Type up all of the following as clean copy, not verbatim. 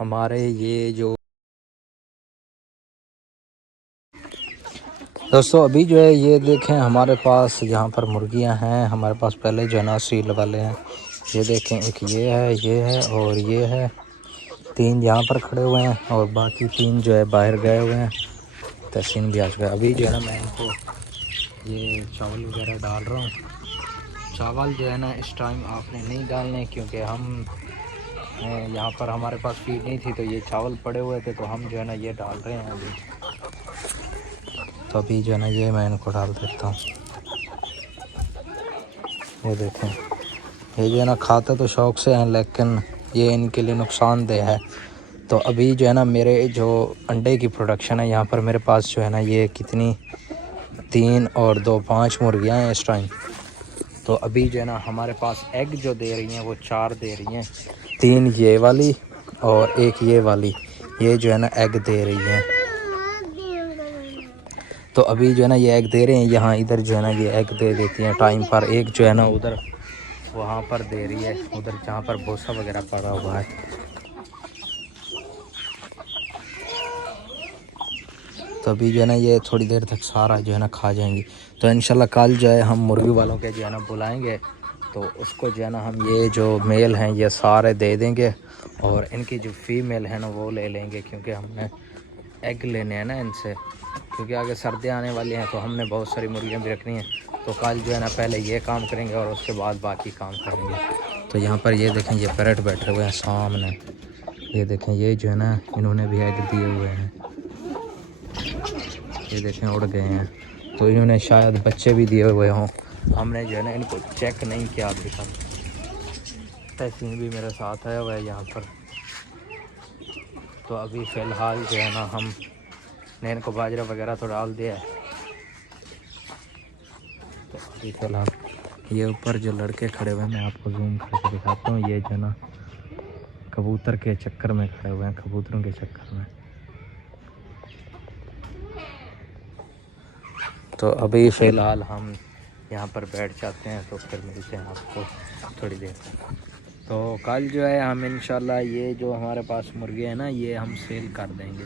हमारे ये जो दोस्तों अभी जो है ये देखें हमारे पास यहाँ पर मुर्गियाँ हैं। हमारे पास पहले जो है ना सील वाले हैं। ये देखें एक ये है और ये है। 3 यहाँ पर खड़े हुए हैं और बाकी 3 जो है बाहर गए हुए हैं। तहसीन भी आ चुका है। अभी जो है ना मैं इनको ये चावल वगैरह डाल रहा हूँ। चावल जो है ना इस टाइम आपने नहीं डालने, क्योंकि हम यहाँ पर हमारे पास फीड नहीं थी तो ये चावल पड़े हुए थे, तो हम जो है ना ये डाल रहे हैं अभी। तो अभी जो है ना ये मैं इनको डाल देता हूँ। ये देखें ये जो है ना खाते तो शौक़ से हैं, लेकिन ये इनके लिए नुकसानदेह है। तो अभी जो है ना मेरे जो अंडे की प्रोडक्शन है यहाँ पर मेरे पास जो है ना ये कितनी 3 और 2 5 मुर्गियाँ हैं इस टाइम। तो अभी जो है ना हमारे पास एग जो दे रही हैं वो 4 दे रही हैं। 3 ये वाली और 1 ये वाली, ये जो है ना एग दे रही हैं। तो अभी जो है ना ये एग दे रहे हैं यहाँ, इधर जो है ना ये एग दे देती हैं टाइम पर। एक जो है ना उधर वहाँ पर दे रही है, उधर जहाँ पर भूसा वगैरह पड़ा हुआ है। तो अभी जो है ना ये थोड़ी देर तक सारा जो है ना खा जाएंगी। तो इंशाल्लाह कल जो है हम मुर्गी वालों के जो है ना बुलाएंगे, तो उसको जो है ना हम ये जो मेल हैं ये सारे दे देंगे और इनकी जो फीमेल है ना वो ले लेंगे, क्योंकि हमने एग लेने हैं ना इनसे, क्योंकि आगे सर्दियाँ आने वाली हैं तो हमने बहुत सारी मुर्गियाँ भी रखनी हैं। तो कल जो है ना पहले ये काम करेंगे और उसके बाद बाकी काम करेंगे। तो यहाँ पर ये देखें ये पैरट बैठे हुए हैं सामने। ये देखें ये जो है ना इन्होंने भी एग दिए हुए हैं। ये देखें उड़ गए हैं, तो इन्होंने शायद बच्चे भी दिए हुए हों। हमने जो है ना इनको चेक नहीं किया अभी तक। तहसीन भी मेरे साथ आया हुआ है यहाँ पर। तो अभी फ़िलहाल जो है ना हमने इनको बाजरा वगैरह तो डाल दिया है। तो अभी फ़िलहाल ये ऊपर जो लड़के खड़े हुए हैं मैं आपको जूम करके दिखाता हूँ। ये जो है ना कबूतर के चक्कर में खड़े हुए हैं, कबूतरों के चक्कर में। तो अभी फ़िलहाल हम यहाँ पर बैठ जाते हैं, तो फिर मिलते हैं आपको थोड़ी देर तक। तो कल जो है हम इंशाल्लाह ये जो हमारे पास मुर्गे हैं ना ये हम सेल कर देंगे।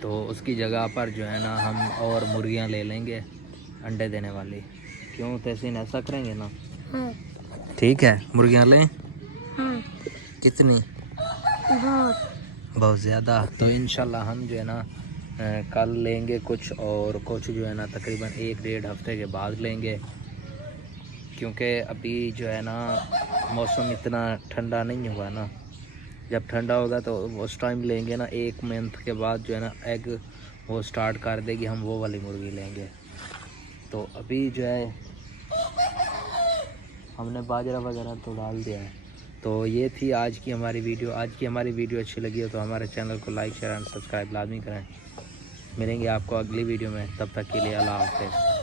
तो उसकी जगह पर जो है ना हम और मुर्गियाँ ले लेंगे अंडे देने वाली। क्यों तहसीन ऐसा करेंगे ना? हाँ। ठीक है मुर्गियाँ लें? हाँ। कितनी? बहुत ज़्यादा। तो इंशाल्लाह हम जो है ना कल लेंगे कुछ, और कुछ जो है ना तकरीबन 1-1.5 हफ्ते के बाद लेंगे, क्योंकि अभी जो है ना मौसम इतना ठंडा नहीं हुआ ना। जब ठंडा होगा तो उस टाइम लेंगे ना। 1 मंथ के बाद जो है ना एग वो स्टार्ट कर देगी, हम वो वाली मुर्गी लेंगे। तो अभी जो है हमने बाजरा वगैरह तो डाल दिया है। तो ये थी आज की हमारी वीडियो। आज की हमारी वीडियो अच्छी लगी हो तो हमारे चैनल को लाइक शेयर एंड सब्सक्राइब लाजमी करें। मिलेंगे आपको अगली वीडियो में, तब तक के लिए अल्लाह हाफ़िज़।